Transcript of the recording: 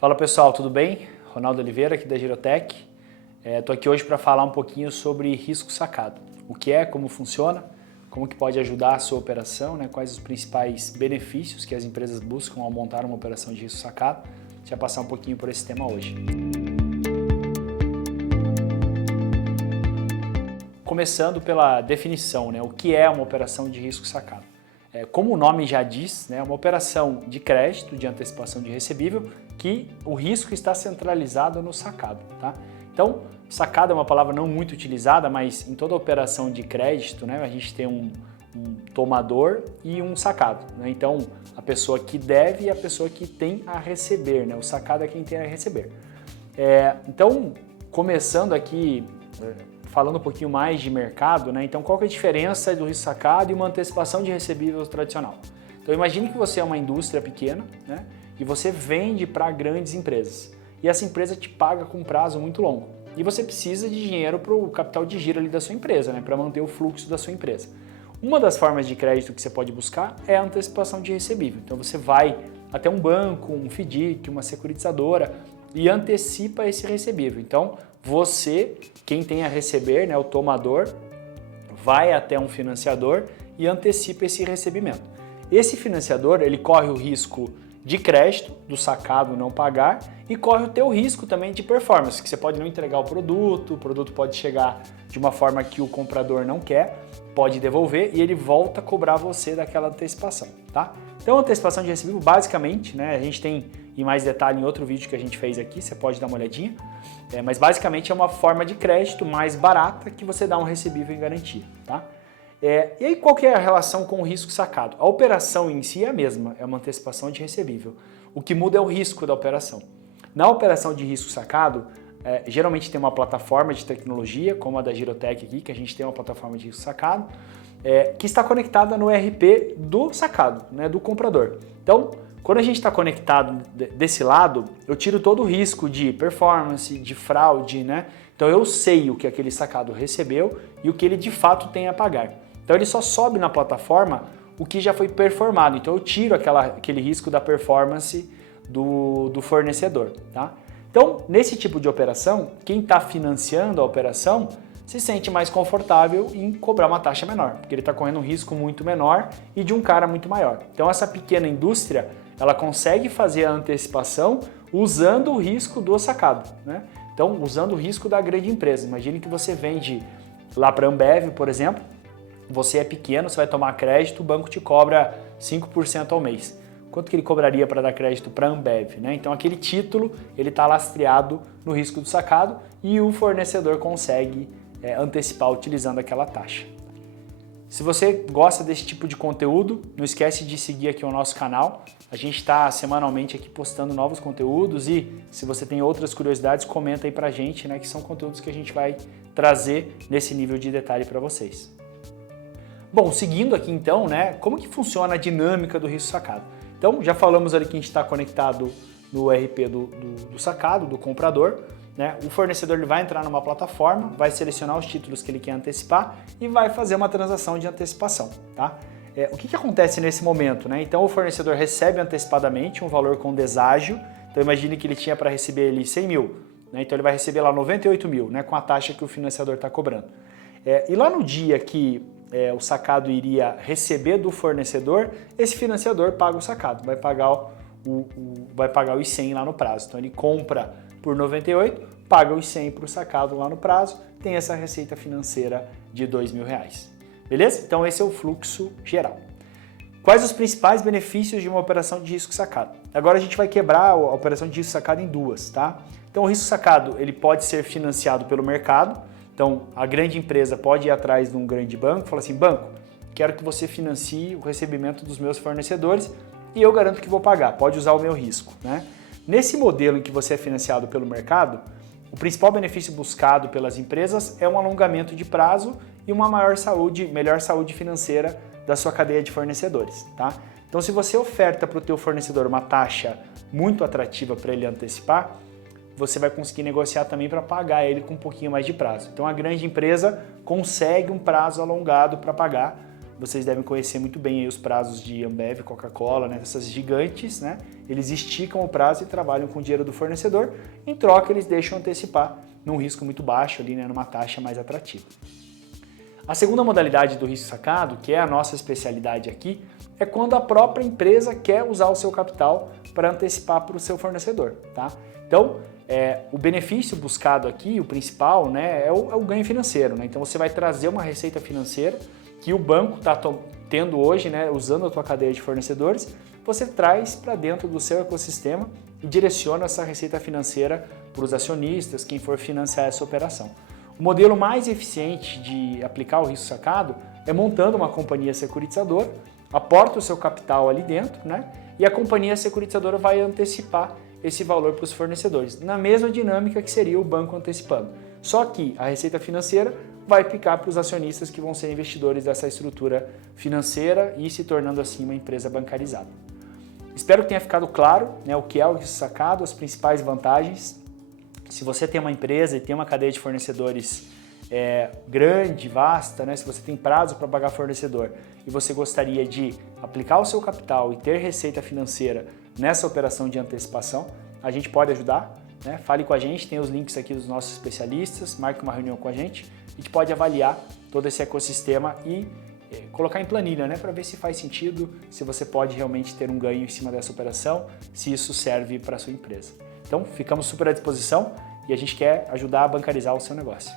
Fala pessoal, tudo bem? Ronaldo Oliveira aqui da Girotech. Estou aqui hoje para falar um pouquinho sobre risco sacado. O que é, como funciona, como que pode ajudar a sua operação, né? Quais os principais benefícios que as empresas buscam ao montar uma operação de risco sacado. A gente vai passar um pouquinho por esse tema hoje. Começando pela definição, né? O que é uma operação de risco sacado? Como o nome já diz, né? Uma operação de crédito, de antecipação de recebível, que o risco está centralizado no sacado, tá? Então, sacado é uma palavra não muito utilizada, mas em toda operação de crédito, né, a gente tem um tomador e um sacado, né? Então, a pessoa que deve e a pessoa que tem a receber, né? O sacado é quem tem a receber. Então, começando aqui, falando um pouquinho mais de mercado, né? Então, qual que é a diferença do risco sacado e uma antecipação de recebíveis tradicional? Então, imagine que você é uma indústria pequena, né? E você vende para grandes empresas. E essa empresa te paga com um prazo muito longo. E você precisa de dinheiro para o capital de giro ali da sua empresa, né? Para manter o fluxo da sua empresa. Uma das formas de crédito que você pode buscar é a antecipação de recebível. Então, você vai até um banco, um FDIC, uma securitizadora e antecipa esse recebível. Então, você, quem tem a receber, né, o tomador, vai até um financiador e antecipa esse recebimento. Esse financiador, ele corre o risco de crédito, do sacado não pagar, e corre o teu risco também de performance, que você pode não entregar o produto pode chegar de uma forma que o comprador não quer, pode devolver e ele volta a cobrar você daquela antecipação, tá? Então, a antecipação de recebível, basicamente, né, a gente tem em mais detalhe em outro vídeo que a gente fez aqui, você pode dar uma olhadinha, mas basicamente é uma forma de crédito mais barata que você dá um recebível em garantia, tá? E aí qual que é a relação com o risco sacado? A operação em si é a mesma, é uma antecipação de recebível. O que muda é o risco da operação. Na operação de risco sacado, geralmente tem uma plataforma de tecnologia, como a da Girotech aqui, que a gente tem uma plataforma de risco sacado, que está conectada no ERP do sacado, né, do comprador. Então, quando a gente está conectado desse lado, eu tiro todo o risco de performance, de fraude, né? Então eu sei o que aquele sacado recebeu e o que ele de fato tem a pagar. Então ele só sobe na plataforma o que já foi performado. Então eu tiro aquele risco da performance do fornecedor, tá? Então, nesse tipo de operação, quem está financiando a operação se sente mais confortável em cobrar uma taxa menor, porque ele está correndo um risco muito menor e de um cara muito maior. Então essa pequena indústria, ela consegue fazer a antecipação usando o risco do sacado, né? Então, usando o risco da grande empresa. Imagine que você vende lá para a Ambev, por exemplo, você é pequeno, você vai tomar crédito, o banco te cobra 5% ao mês. Quanto que ele cobraria para dar crédito para a Ambev, né? Então, aquele título, ele está lastreado no risco do sacado e o fornecedor consegue antecipar utilizando aquela taxa. Se você gosta desse tipo de conteúdo, não esquece de seguir aqui o nosso canal. A gente está semanalmente aqui postando novos conteúdos e se você tem outras curiosidades, comenta aí pra gente, né, que são conteúdos que a gente vai trazer nesse nível de detalhe para vocês. Bom, seguindo aqui então, né, como que funciona a dinâmica do risco sacado? Então, já falamos ali que a gente está conectado no ERP do sacado, do comprador, né? O fornecedor ele vai entrar numa plataforma, vai selecionar os títulos que ele quer antecipar e vai fazer uma transação de antecipação, tá? O que acontece nesse momento, né? Então o fornecedor recebe antecipadamente um valor com deságio, então imagine que ele tinha para receber ali 100 mil, né? Então ele vai receber lá 98 mil, né? Com a taxa que o financiador está cobrando. E lá no dia que o sacado iria receber do fornecedor, esse financiador paga o sacado, vai pagar os 100 lá no prazo. Então ele compra por 98, paga os 100 para o sacado lá no prazo, tem essa receita financeira de R$2.000. Beleza? Então esse é o fluxo geral. Quais os principais benefícios de uma operação de risco sacado? Agora a gente vai quebrar a operação de risco sacado em duas, tá? Então o risco sacado ele pode ser financiado pelo mercado, então a grande empresa pode ir atrás de um grande banco e falar assim, banco, quero que você financie o recebimento dos meus fornecedores e eu garanto que vou pagar, pode usar o meu risco, né? Nesse modelo em que você é financiado pelo mercado, o principal benefício buscado pelas empresas é um alongamento de prazo e uma melhor saúde financeira da sua cadeia de fornecedores, tá? Então, se você oferta para o teu fornecedor uma taxa muito atrativa para ele antecipar, você vai conseguir negociar também para pagar ele com um pouquinho mais de prazo. Então, a grande empresa consegue um prazo alongado para pagar vocês devem conhecer muito bem aí os prazos de Ambev, Coca-Cola, né, essas gigantes, né? Eles esticam o prazo e trabalham com o dinheiro do fornecedor, em troca eles deixam antecipar num risco muito baixo ali, né, numa taxa mais atrativa. A segunda modalidade do risco sacado, que é a nossa especialidade aqui, é quando a própria empresa quer usar o seu capital para antecipar para o seu fornecedor, tá? Então, o benefício buscado aqui, o principal, né, é o ganho financeiro, né? Então você vai trazer uma receita financeira que o banco está tendo hoje, né, usando a tua cadeia de fornecedores, você traz para dentro do seu ecossistema e direciona essa receita financeira para os acionistas, quem for financiar essa operação. O modelo mais eficiente de aplicar o risco sacado é montando uma companhia securitizadora, aporta o seu capital ali dentro, né? E a companhia securitizadora vai antecipar esse valor para os fornecedores, na mesma dinâmica que seria o banco antecipando. Só que a receita financeira vai ficar para os acionistas que vão ser investidores dessa estrutura financeira e se tornando assim uma empresa bancarizada. Espero que tenha ficado claro, né, o que é o risco sacado, as principais vantagens. Se você tem uma empresa e tem uma cadeia de fornecedores grande, vasta, né? Se você tem prazo para pagar fornecedor e você gostaria de aplicar o seu capital e ter receita financeira nessa operação de antecipação, a gente pode ajudar, né? Fale com a gente, tem os links aqui dos nossos especialistas, marque uma reunião com a gente pode avaliar todo esse ecossistema e colocar em planilha, né? Para ver se faz sentido, se você pode realmente ter um ganho em cima dessa operação, se isso serve para a sua empresa. Então, ficamos super à disposição e a gente quer ajudar a bancarizar o seu negócio.